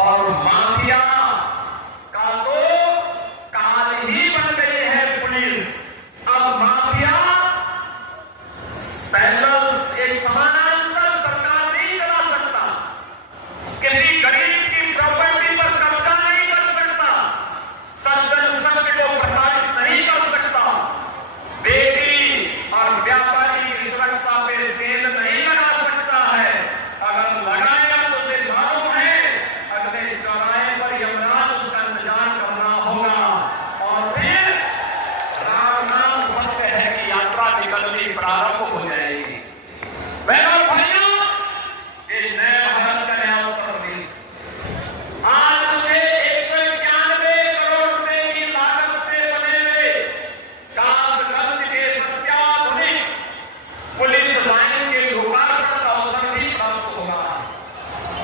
और माफिया का तो काल ही बन गई है पुलिस। अब माफिया पैदल एक समानांतर सरकार नहीं चला सकता, किसी गरीब की प्रॉपर्टी पर कब्जा नहीं कर सकता, सज्जन संघ को प्रताड़ित नहीं कर सकता, बेटी और व्यापारी की सुरक्षा पे सेल नहीं लगा सकता है। अगर लगाएगा तो उसे मालूम है अगले चौराहे पर यमराज उसका इंतजार करना होगा और फिर राम नाम सत्य है कि यात्रा निकलनी प्रारंभ हो जाएगी। बहनों और भाइयों, ये नया भारत का नया उत्तर प्रदेश आज मुझे 191 करोड़ रुपए की लागत से बने हुए कासगंज के सत्याधुनिक पुलिस लाइन के लोकार्पण का अवसर भी प्राप्त होगा।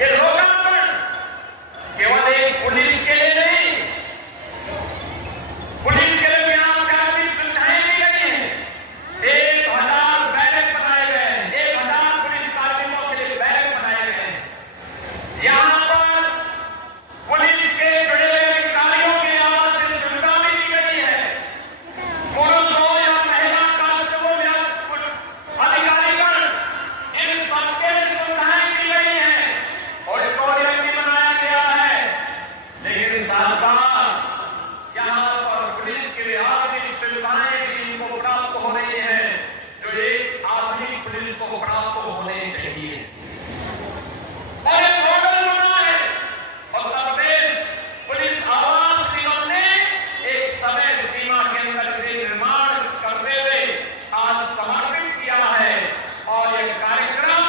ये लोकार्पण केवल एक पुलिस के लिए नहीं, पुलिस के लिए व्यापक सुविधाएं दी गई हैं। 1000 बैरक बनाए गए हैं, 1000 पुलिस कार्मिकों के लिए बैरक बनाए गए हैं। यहाँ पर पुलिस के जुड़े हुए अधिकारियों के आवास से सुविधा भी दी गई है। पुरुष हो या महिला कांस्टेबल या अधिकारीगण, इन सबके लिए सुविधाएं दी गई हैं। ऑडिटोरियम भी बनाया गया है, लेकिन साथ साथ यहाँ पर पुलिस के लिए आधुनिक सुविधाएं भी इनको प्राप्त हो रही है, जो एक आधुनिक पुलिस को प्राप्त होने चाहिए। और एक मॉडल बना है उत्तर प्रदेश पुलिस आवास निगम ने एक समय सीमा के अंदर इसे निर्माण करते हुए आज समर्पित किया है और यह कार्यक्रम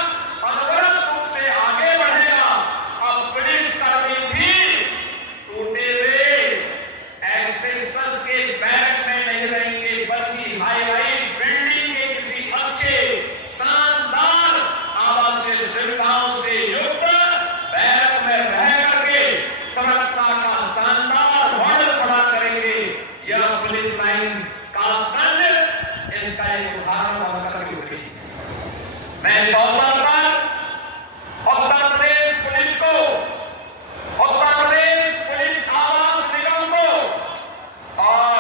अनवरत रूप से आगे बढ़ेगा। अब पुलिस कर्मी भी टूटे हुए एस्बेस्टस के बैरक में नहीं रहेंगे, बल्कि हाई बिल्डिंग के किसी अच्छे शानदार आवासीय सुविधाओं से युक्त बैरक में रह करके सुरक्षा का शानदार मॉडल खड़ा करेंगे। यह पुलिस लाइन कासगंज इसका एक उदाहरण बनकर के उभरी। मैं इस अवसर पर उत्तर प्रदेश पुलिस को, उत्तर प्रदेश पुलिस आवास निगम को और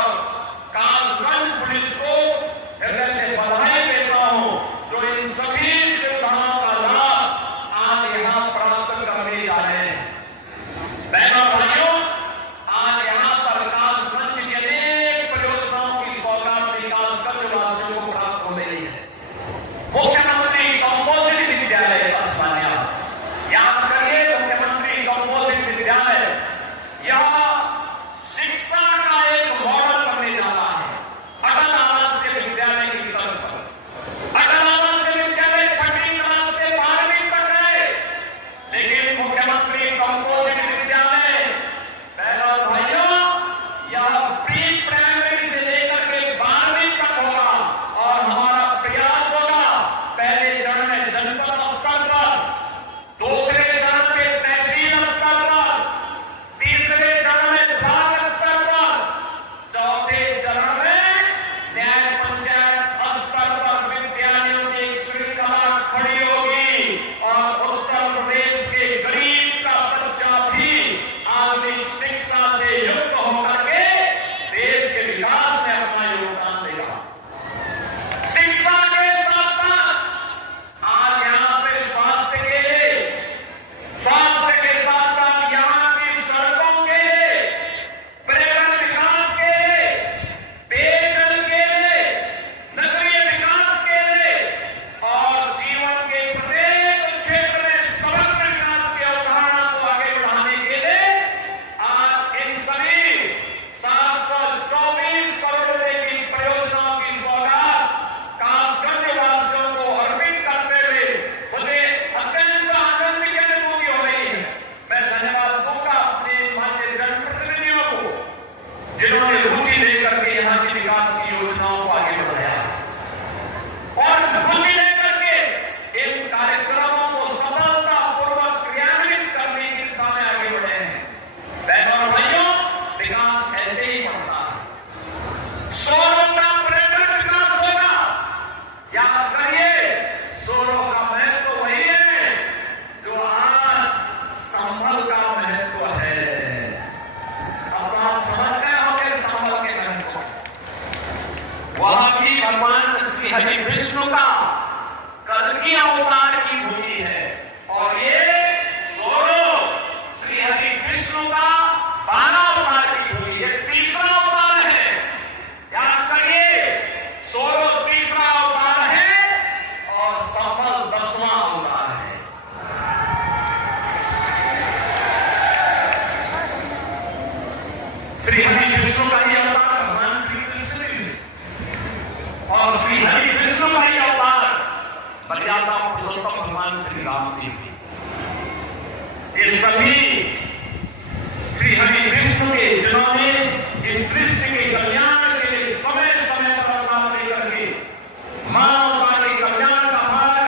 कासगंज पुलिस को हृदय से बधाई देता हूं, जो इन सभी सुविधाओं का लाभ आज यहां प्राप्त करने जा रहे हैं। बहनों और भाइयों, आज यहां पर कासगंज की अनेक परियोजनाओं की सौगात भी कासगंज वासियों को प्राप्त हो रही है। मुख्यमंत्री कंपोजिट विद्यालय बसवानिया, याद करिए मुख्यमंत्री कंपोजिट विद्यालय, यह शिक्षा का एक मॉडल बनने जा रहा है। अटल आवासीय विद्यालय की तरफ पर अटल आवासीय विद्यालय 6वीं क्लास से 12वीं तक है, लेकिन मुख्यमंत्री कंपोजिट विद्यालय, बहनों और भाइयों, यह प्री प्राइमरी से लेकर के 12वीं तक होगा और हमारा प्रयास होगा पहले चरण में जनपद स्तर पर, दूसरे चरण में तहसील स्तर पर, तीसरे चरण में ब्लॉक स्तर पर, चौथे चरण में न्याय पंचायत स्तर पर विद्यालयों की एक श्रृंखला खड़ी होगी और उत्तर प्रदेश के गरीब का बच्चा हरि विष्णु का कल्कि अवतार की भूमि है और ये स्वरूप श्री हरि विष्णु का 12 अवतार की भूमि, ये तीसरा अवतार है। याद करिए, स्वरूप तीसरा अवतार है और सफल 10वां अवतार है। श्री हरि विष्णु का ही अवतार भगवान श्री कृष्ण ने और श्री हरि विष्णु का ही अवतार मर्यादा पुरुषोत्तम भगवान श्री राम ने भी। ये सभी श्री हरि विष्णु के जिन्होंने इस सृष्टि